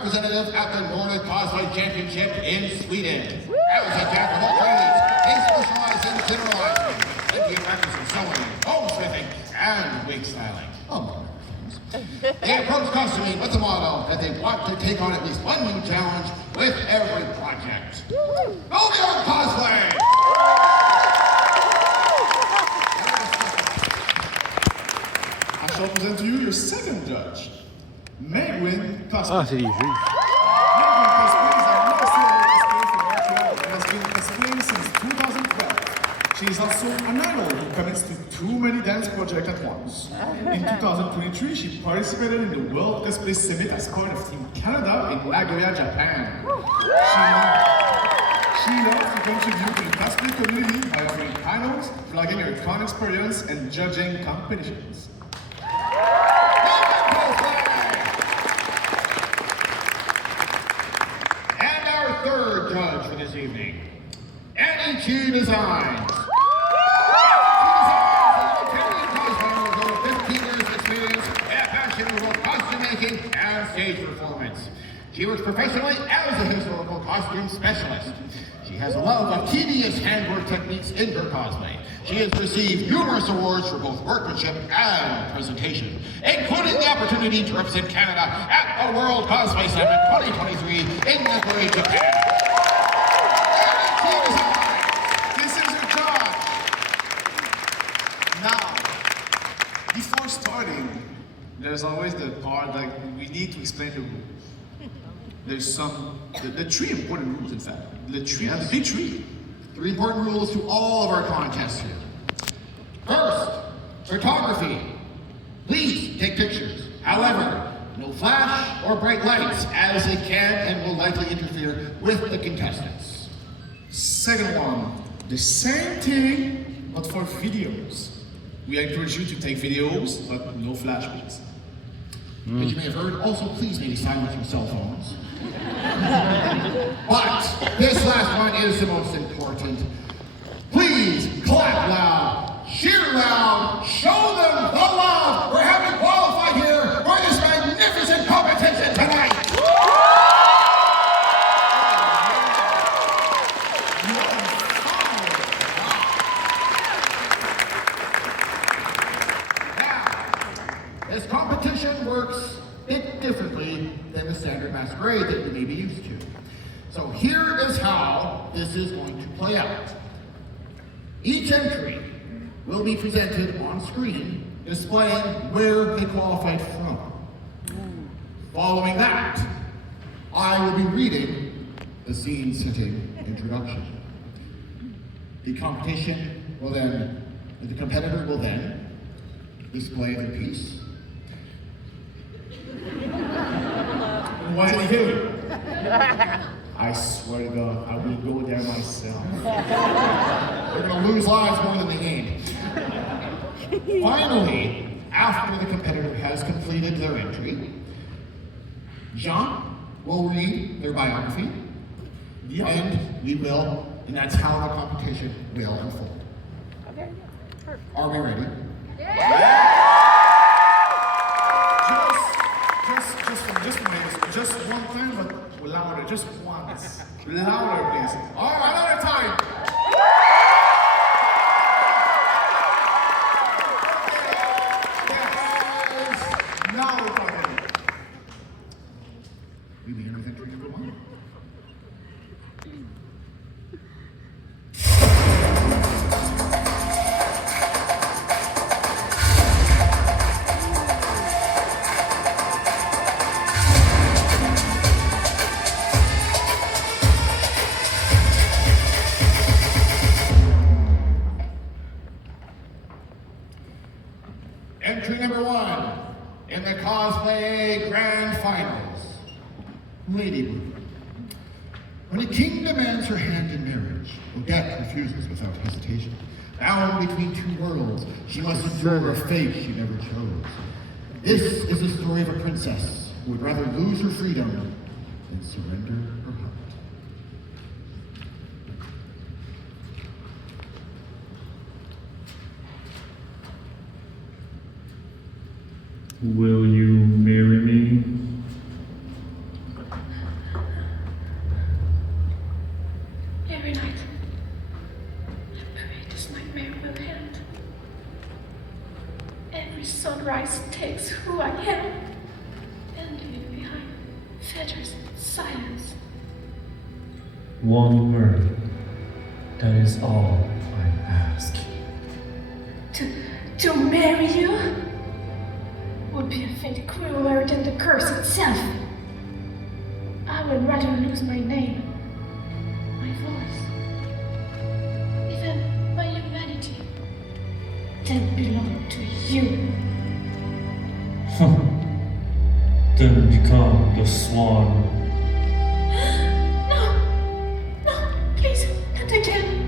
representative at the Nordic Cosplay Championship in Sweden. As a jack of all trades, he specialized in generalizing, Indian practice of sewing, home smithing, and wig styling. Among other things. They approach costuming with the motto that they want to take on at least one new challenge with every project. Go beyond cosplay! I shall present to you your second judge, Megwin Cosplay. Ah, c'est les juges. Megwin Cosplay is a master cosplay from Montreal and has been cosplaying since 2012. She is also an idol who commits to too many dance projects at once. In 2023, she participated in the World Cosplay Summit as part of Team Canada in Nagoya, Japan. She loves to contribute to the cosplay community by offering panels, vlogging her con experience, and judging competitions. And our third judge for this evening, Annie Designs. And stage performance. She works professionally as a historical costume specialist. She has a love of tedious handwork techniques in her cosplay. She has received numerous awards for both workmanship and presentation, including the opportunity to represent Canada at the World Cosplay Summit 2023 in Nagoya, Japan. This is your job. Now, before starting, there's always the part like we need to explain the rule. There's the three important rules, in fact. The big three. Three important rules to all of our contests here. First, photography. Please take pictures. However, no flash or bright lights, as it can and will likely interfere with the contestants. Second one, the same thing, but for videos. We encourage you to take videos, but no flash, please. As you may have heard, also please maybe silence your cell phones. But this last one is the most important. Please clap loud, cheer loud, show them the love for having qualified here for this magnificent competition tonight. Now, this competition works a bit differently than the standard masquerade that you may be used to. So here is how this is going to play out. Each entry will be presented on screen, displaying where they qualified from. Following that, I will be reading the scene-setting introduction. The competition will then, the competitor will then display their piece. Why did you do? I swear to God, I will go there myself. They're going to lose lives more than they gain. Finally, after the competitor has completed their entry, Jean will read their biography, and that's how the competition will unfold. Okay. Are we ready? Just one time, but louder, just once. Louder, please. All right, another time. Yes. Now we're talking. We begin with entry number one. Entry number one in the cosplay grand finals. Lady Blue. When a king demands her hand in marriage, Odette refuses without hesitation. Bound between two worlds, she must endure a fate she never chose. This is the story of a princess who would rather lose her freedom than surrender her heart. Will you marry me? this nightmare will end. Every sunrise takes who I am, and leaving behind fetters and silence. One word. That is all I ask. To marry you would be a fate crueler than the curse itself. I would rather lose my name, my voice, even my humanity, than belong to you. Then become the swan. No, please, not again.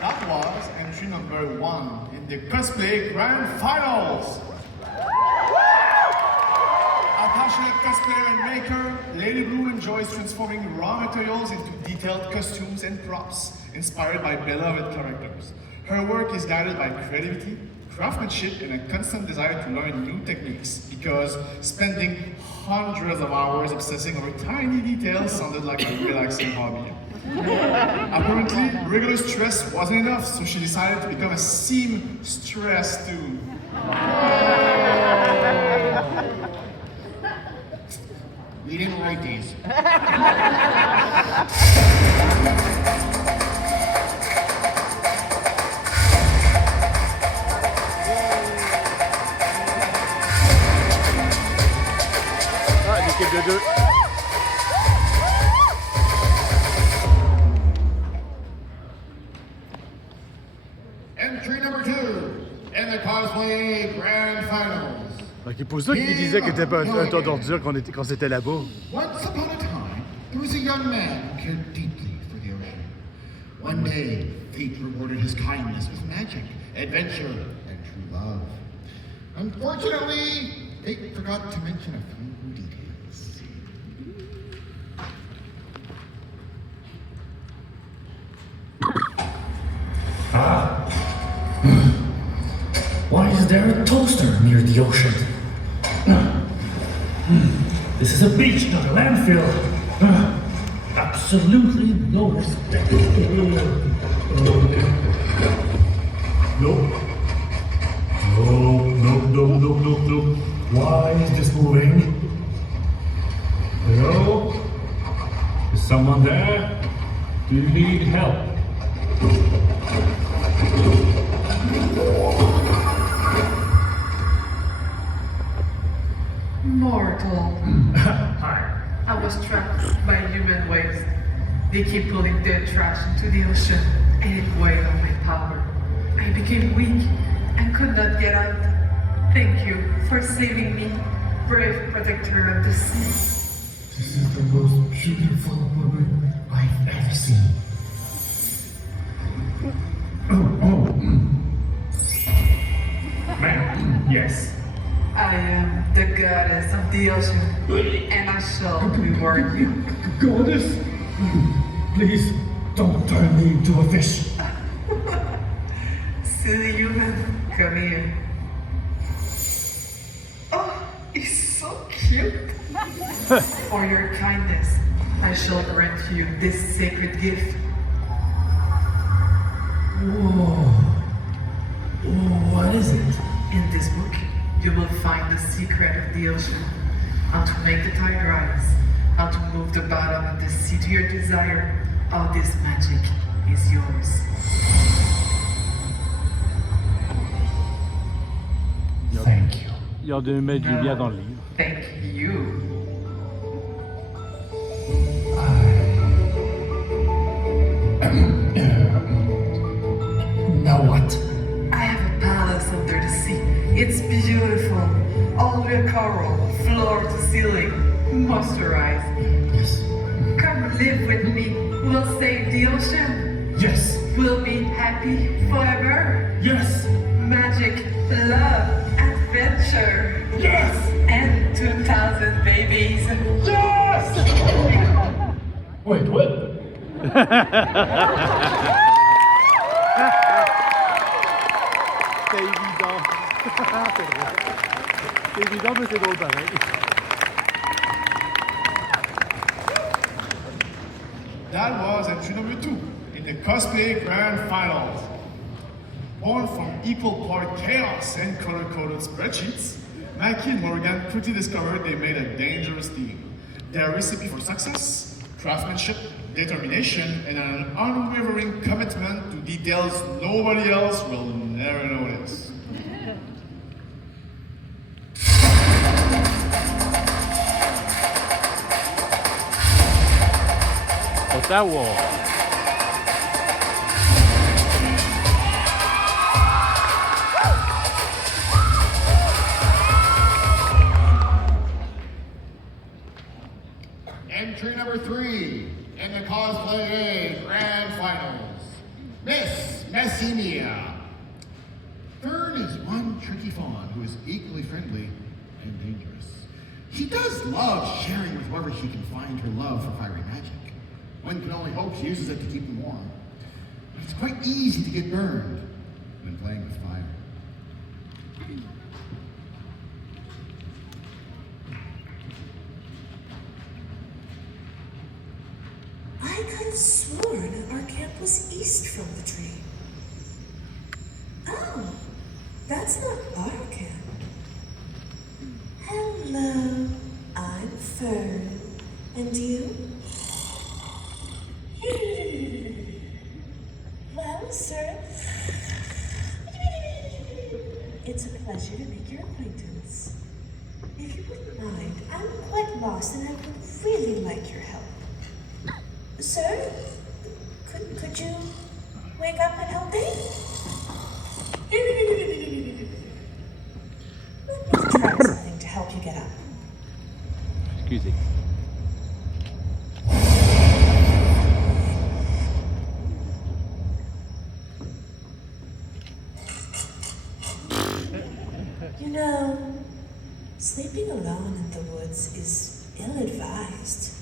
That was entry number 1 in the Cosplay Grand Finals. A passionate cosplayer and maker, Lady Blue enjoys transforming raw materials into detailed costumes and props inspired by beloved characters. Her work is guided by creativity, craftsmanship, and a constant desire to learn new techniques because spending hundreds of hours obsessing over tiny details sounded like a relaxing hobby. Apparently, regular stress wasn't enough, so she decided to become a seamstress too. We didn't write these. Ah, l'équipe de deux. Entry number 2 in the cosplay grand finals. Ok, pour ça qu'il disait que c'était pas un tas d'ordure quand c'était là-bas. Once upon a time, there was a young man who cared deeply for the ocean. One day, fate rewarded his kindness with magic, adventure, and true love. Unfortunately, fate forgot to mention a few details. Why is there a toaster near the ocean? This is a beach, not a landfill. Absolutely no respect. Nope. Nope. Why is this moving? Hello? Is someone there? Do you need help? Mortal. Hi. I was trapped by human waste. They keep pulling dead trash into the ocean, and it weighed on my power. I became weak and could not get out. Thank you for saving me, brave protector of the sea. This is the most beautiful woman I've ever seen. Ma'am, yes. I am the goddess of the ocean, and I shall reward you. Goddess, please don't turn me into a fish. Silly human, come here. Oh, he's so cute. For your kindness, I shall grant you this sacred gift. Whoa. What is it? In this book, you will find the secret of the ocean, how to make the tide rise, how to move the bottom of the sea to your desire. All this magic is yours. Thank you. Il y a 2 mètres du lien dans le livre. Thank you. Now what? I have a palace under the sea. It's beautiful. All with coral, floor to ceiling, moisturized. Yes. Come live with me. We'll save the ocean. Yes. We'll be happy forever. Yes. Magic, love, adventure. Yes. And 2,000 babies. Yes! Wait, what? C'est évident. C'est drôle. C'est évident, mais c'est drôle pareil. That was entry number 2 in the cosplay grand finals. Born from equal part chaos and color-coded spreadsheets, Mackie and Morgan quickly discovered they made a dangerous team. Their recipe for success: craftsmanship, determination, and an unwavering commitment to details nobody else will never notice. What's that wall? Entry number 3 in the cosplay-eh grand finals, Miss Messimia. Fern is one tricky fawn who is equally friendly and dangerous. She does love sharing with whoever she can find her love for fiery magic. One can only hope she uses it to keep them warm. But it's quite easy to get burned when playing with fire. I could have sworn our camp was east from the tree. Oh, that's not our camp. Hello, I'm Fern. And you? Well, sir, it's a pleasure to make your acquaintance. If you wouldn't mind, I'm quite lost and I would really like your help. Sir, could you wake up and help me? Let me try something to help you get up. Excusez. You know, sleeping alone in the woods is ill-advised.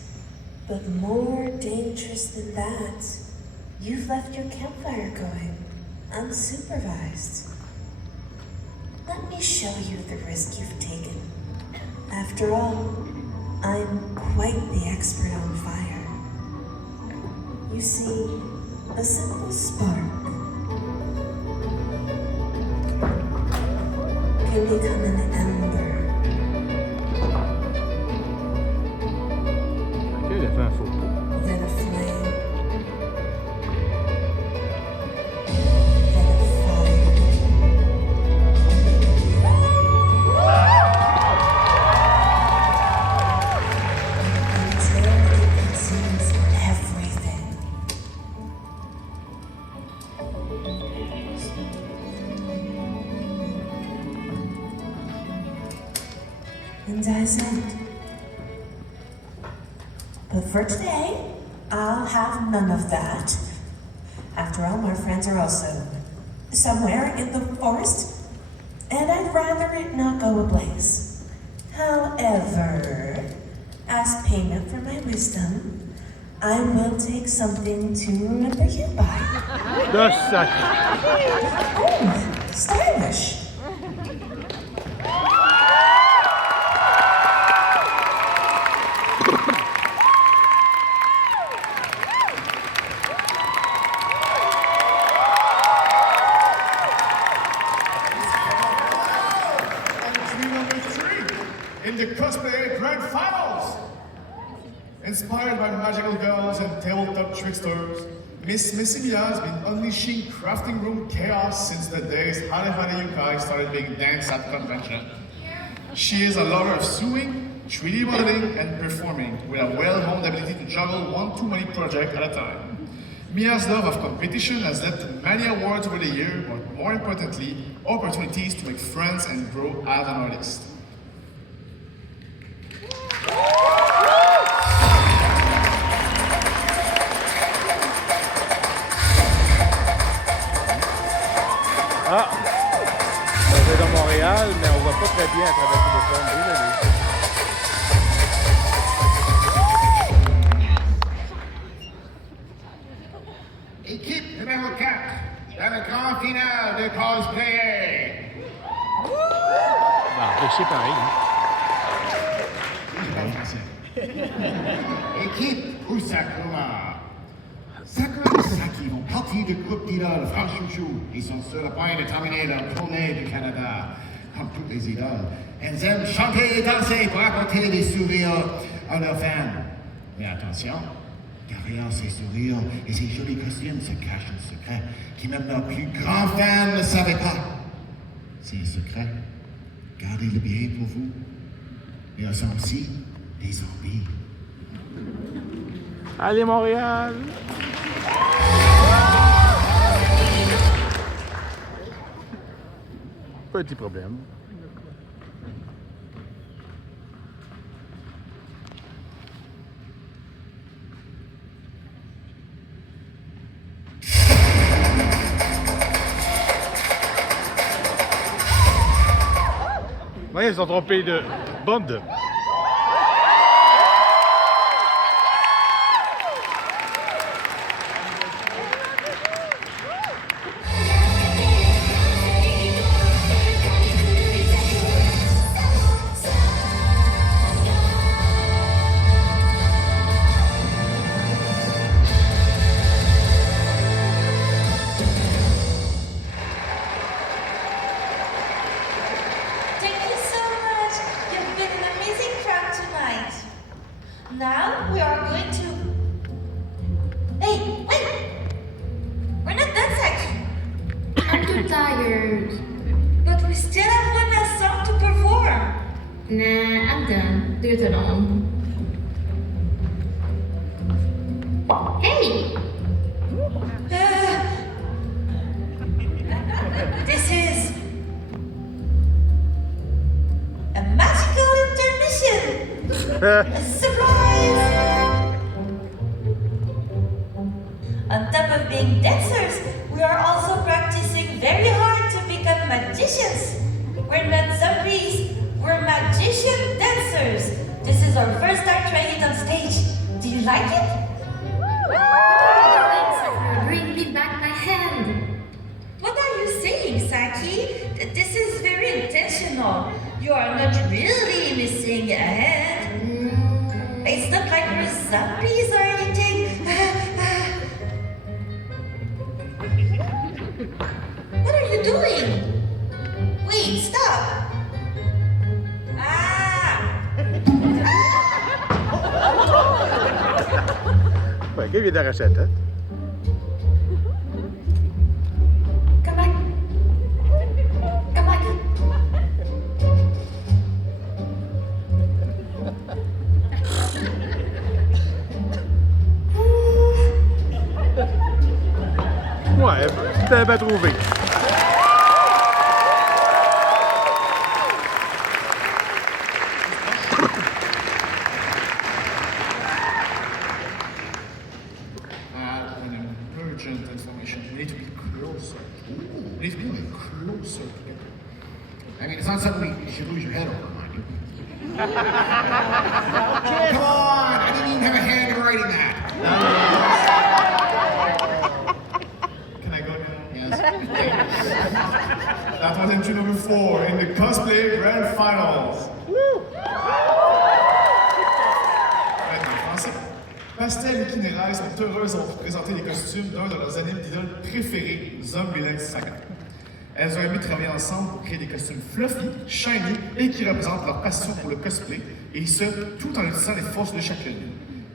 But more dangerous than that, you've left your campfire going, unsupervised. Let me show you the risk you've taken. After all, I'm quite the expert on fire. You see, a simple spark can become an ember. Il a fait un faux pot. Then a flame, then a fire. Until it consumes everything. And I said, but for today, I'll have none of that. After all, my friends are also somewhere in the forest, and I'd rather it not go ablaze. However, as payment for my wisdom, I will take something to remember you by. De sac. Oh, stylish. Entry number 3 in the cosplay grand finals. Inspired by magical girls and tabletop tricksters, Miss Mia has been unleashing crafting room chaos since the days Hare Hare Yukai started being danced at convention. She is a lover of sewing, 3D modeling, and performing, with a well-honed ability to juggle one too many projects at a time. Mia's love of competition has led to many awards over the year, but more importantly, opportunities to make friends and grow as an artist. Ah! On est dans Montréal, mais on voit pas très bien à travers le téléphone. Désolé. Équipe numéro 4 dans le grand final de cosplay-eh. Non, c'est pareil. Équipe Usakuma. Sakura et Saki font partie du groupe d'idoles Franc Chouchou. Ils sont sur le point de terminer leur tournée du Canada. Comme toutes les idoles, elles aiment chanter et danser pour apporter des sourires à leurs fans. Mais attention, derrière ces sourires et ces jolis costumes se cache un secret qui même leurs plus grands fans ne savaient pas. C'est un secret. Gardez-le bien pour vous. Et elles sont aussi des zombies. Allez, Montréal! Petit problème. Oui, ils sont trompés de bande. Thank you so much. You've been an amazing crowd tonight. Now we are going to. Hey, wait! We're not done, Saki. I'm too tired. But we still have one last song to perform. Nah, I'm done. Do it alone. Hey! This is a magical intermission. A surprise! On top of being dancers, we are also practicing very hard to become magicians. We're not zombies, we're magician dancers. This is our first time trying it on stage. Do you like it? Bring me back my hand. What are you saying, Saki? This is very intentional. You are not really missing a hand. It's not like we're zombies or anything. What are you doing? Wait, stop. Ouais, qu'il vient d'arracher la tête. Come back. Come back. Ouais, c'était bien trouvé. An urgent information. We need to be closer. We need to be like closer together. I mean, it's not something you should lose your head over, mind you. Come on! I didn't even have a hand in writing that. Can I go now? Yes. That was entry number 4 in the cosplay grand finals. Maintenant, en français. Pastel et Kinérail sont heureuses de vous présenter les costumes d'un de leurs animes d'idoles préférés, Zombieland Saga. Elles ont aimé travailler ensemble pour créer des costumes fluffy, shiny et qui représentent leur passion pour le cosplay, et ce, tout en utilisant les forces de chacune.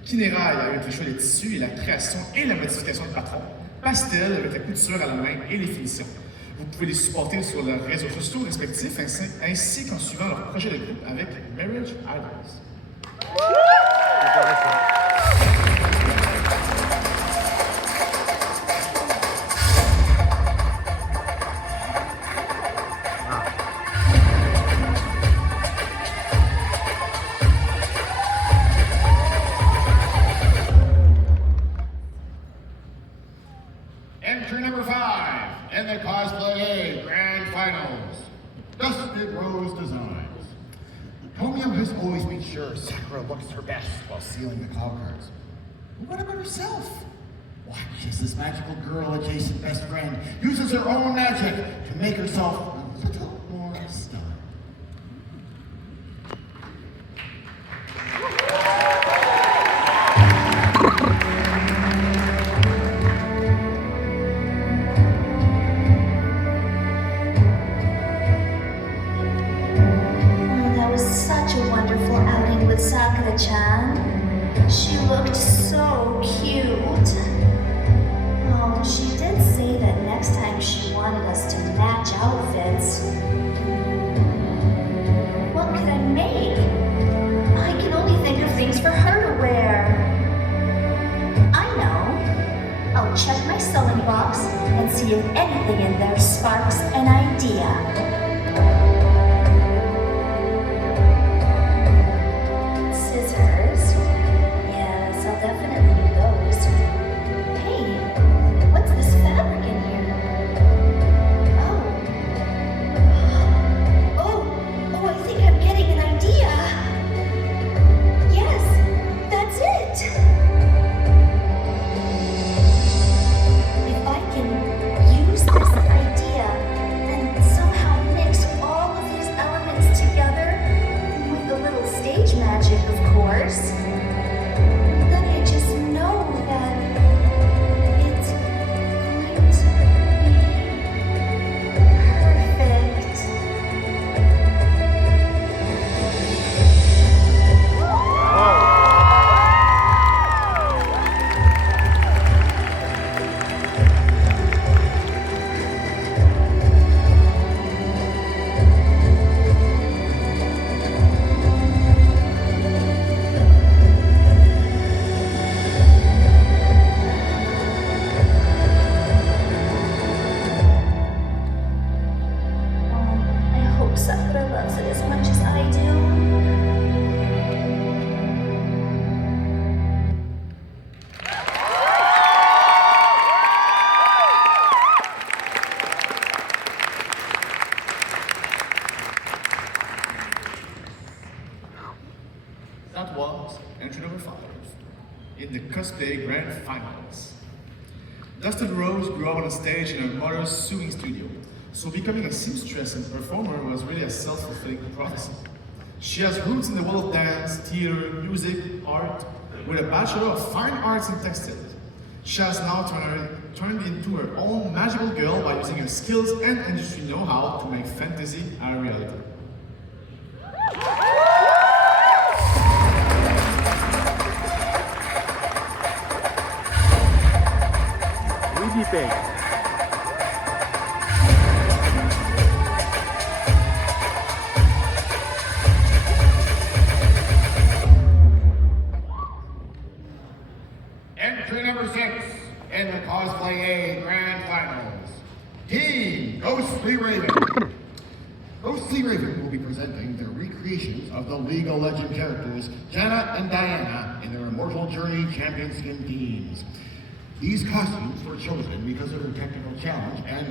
Kinérail avec le choix des tissus et la création et la modification de patrons. Pastel avec la couture à la main et les finitions. Vous pouvez les supporter sur leurs réseaux sociaux respectifs ainsi qu'en suivant leur projet de groupe avec Marriage Idols. Entry number 5 in the cosplay-eh grand finals. Dusted Rose Designs. Tomio has always made sure Sakura looks her best while sealing the call cards. But what about herself? Watch as this magical girl adjacent best friend uses her own magic to make herself a little more stunning. Oh, that was such a wonderful outing with Sakura-chan. She looked so cute. Oh, she did say that next time she wanted us to match outfits. What could I make? I can only think of things for her to wear. I know. I'll check my sewing box and see if anything in there sparks an idea. Scissors. Yes, I'll definitely need those. Hey, what's this fabric in here? Oh, I think I'm getting an idea. Yes, that's it. If I can use this idea and somehow mix all of these elements together with a little stage magic, of course, then I just know that it's going to be perfect. I hope Sakura loves it as much as I do. That was entry number 5 in the cosplay grand finals. Dustin Rose grew up on a stage in her mother's sewing studio, so becoming a seamstress and performer was really a self-fulfilling prophecy. She has roots in the world of dance, theater, music, art, with a Bachelor of Fine Arts in Textiles. She has now turned into her own magical girl by using her skills and industry know-how to make fantasy a reality. Weedy Pig. Entry number 6 in the cosplay-eh grand finals. Team Ghostly Raven. Ghostly Raven will be presenting their recreations of the League of Legends characters Janna and Diana in their Immortal Journey Champion Skin teams. These costumes were chosen because of their technical challenge and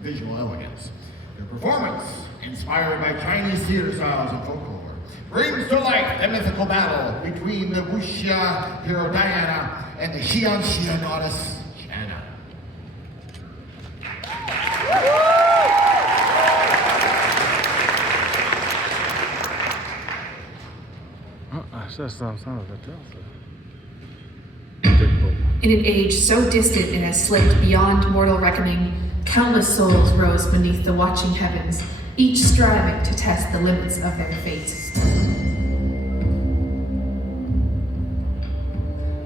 visual elegance. Their performance, inspired by Chinese theater styles and folklore, brings to life the mythical battle between the Wuxia hero Diana and the Xianxia goddess Janna. Ça ressemble à Avatar, ça. In an age so distant and has slipped beyond mortal reckoning, countless souls rose beneath the watching heavens, each striving to test the limits of their fate.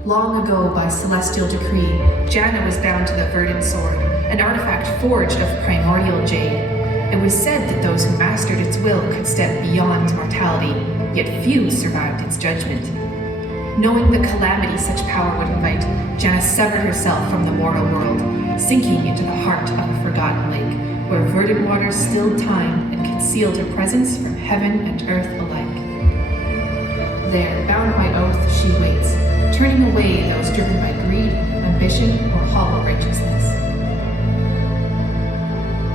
Long ago, by celestial decree, Janna was bound to the verdant sword, an artifact forged of primordial jade. It was said that those who mastered its will could step beyond mortality, yet few survived its judgment. Knowing the calamity such power would invite, Janna severed herself from the mortal world, sinking into the heart of a forgotten lake, where verdant waters stilled time and concealed her presence from heaven and earth alike. There, bound by oath, she waits, turning away those driven by greed, ambition, or hollow righteousness.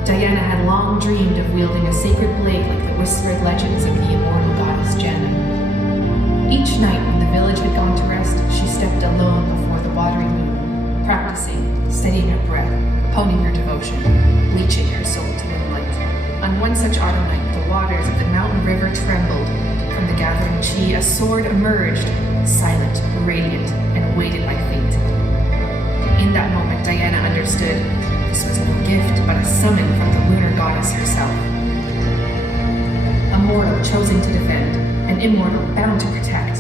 Diana had long dreamed of wielding a sacred blade like the whispered legends of the immortal goddess Janna. Each night when the village had gone to rest, she stepped alone before the watery moon, practicing, steadying her breath, honing her devotion, leeching her soul to moonlight. On one such autumn night, the waters of the mountain river trembled. From the gathering chi, a sword emerged, silent, radiant, and weighted by fate. In that moment, Diana understood this was no gift, but a summon from the lunar goddess herself. A mortal chosen to defend, an immortal bound to protect.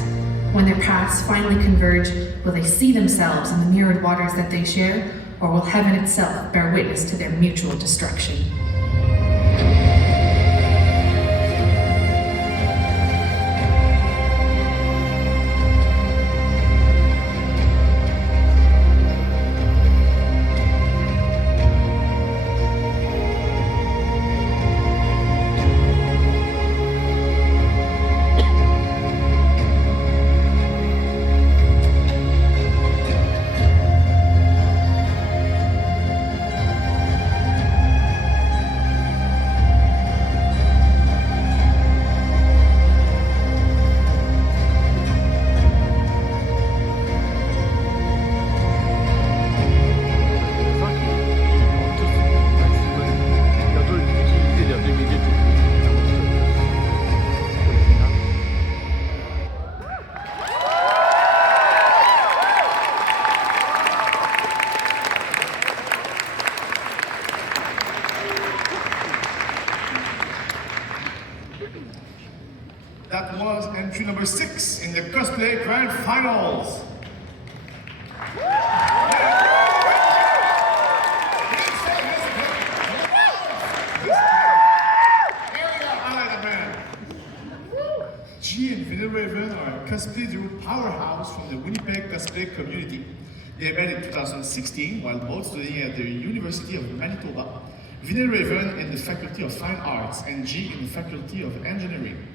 When their paths finally converge, will they see themselves in the mirrored waters that they share, or will heaven itself bear witness to their mutual destruction? That was entry number 6 in the Cosplay Grand Finals. G and Vanilla Raven are a cosplay duo powerhouse from the Winnipeg cosplay community. They met in 2016 while both studying at the University of Manitoba. Vanilla Raven in the Faculty of Fine Arts and G in the Faculty of Engineering.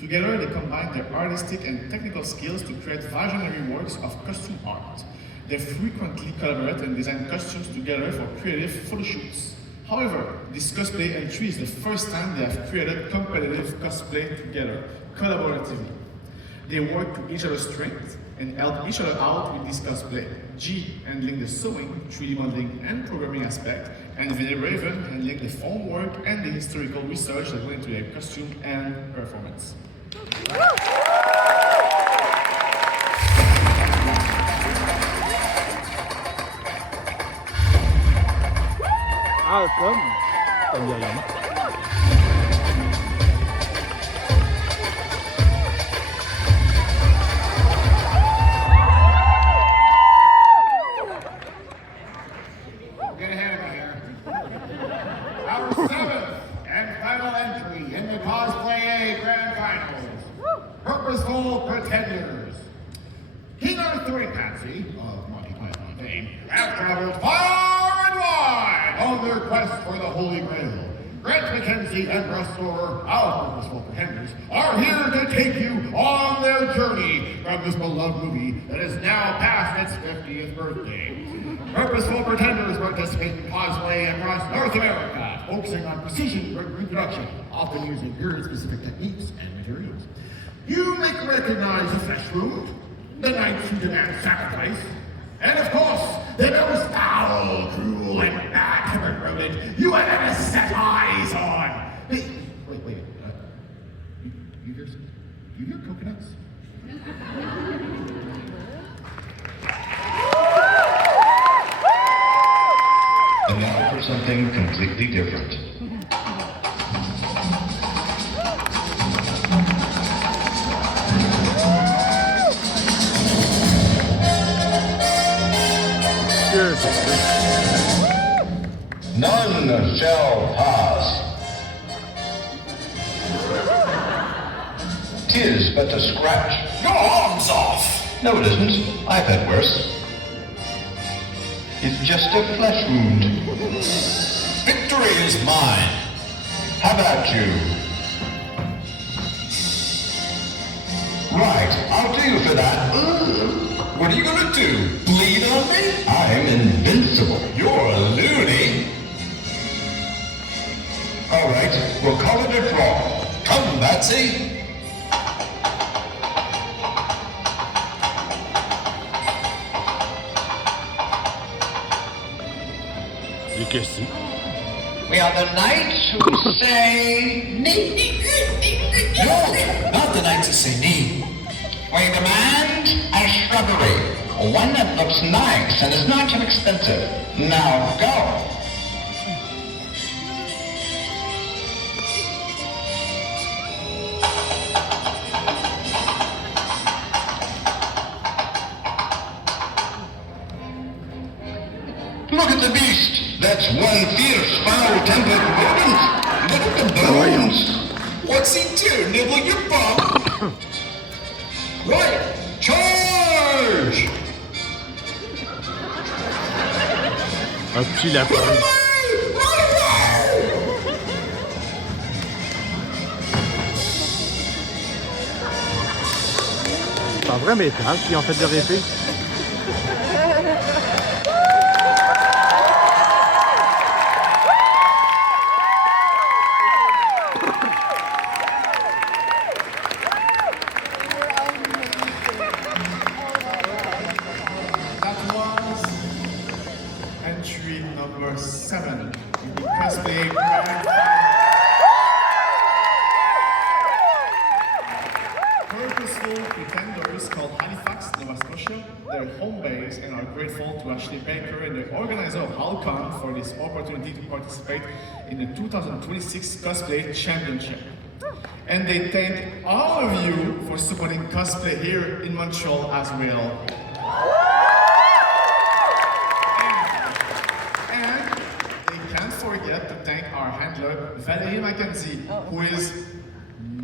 Together, they combine their artistic and technical skills to create visionary works of costume art. They frequently collaborate and design costumes together for creative photo shoots. However, this cosplay entry is the first time they have created competitive cosplay together, collaboratively. They work to each other's strengths and help each other out with this cosplay. G handling the sewing, 3D modeling, and programming aspect, and Vanilla Raven handling the foam work and the historical research that went into their costume and performance. Welcome. Pangyayama. Get ahead of me here. Our 7th and final entry in the cosplay-eh Grand Finals. Purposeful Pretenders. King Arthur and Patsy, of Monty Python fame, have traveled far and wide on their quest for the Holy Grail. Grant McKenzie and Russ Orr, our Purposeful Pretenders, are here to take you on their journey from this beloved movie that is now past its 50th birthday. Purposeful Pretenders participate in cosplay across North America, focusing on precision reproduction, often using period-specific techniques and materials. You may recognize the flesh wound, the knights who demand sacrifice, and of course, the most foul, cruel, and bad-tempered rodent you have ever set eyes on. Hey, wait, you hear coconuts? And now for something completely different. None shall pass. 'Tis but a scratch. Your arm's off! No, it isn't. I've had worse. It's just a flesh wound. Victory is mine. How about you? Right, I'll do you for that. What are you gonna do? Bleed on me? I'm invincible. You're a loony. All right, we'll call it a draw. Come, Batsy. We are the knights who say No, not the knights who say knee. we demand a shrubbery. One that looks nice and is not too expensive. Now go. Look at the beast. That's one fierce, foul-tempered rodent. Look at the bones. What's he do? Nibble your bum? Right, charge! Un petit lapin. C'est un vrai métal qui en fait de leur épée. That was entry number 7 in the cosplay grand final. Purposeful pretenders called Halifax, Nova Scotia, their home base, and are grateful to Ashley Baker and the organizer of Halcon for this opportunity to participate in the 2026 Cosplay Championship. And they thank all of you for supporting cosplay here in Montreal as well. And they can't forget to thank our handler, Valérie Mackenzie, who is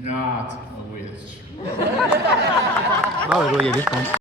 not a witch. Ah, je vais y aller, je pense.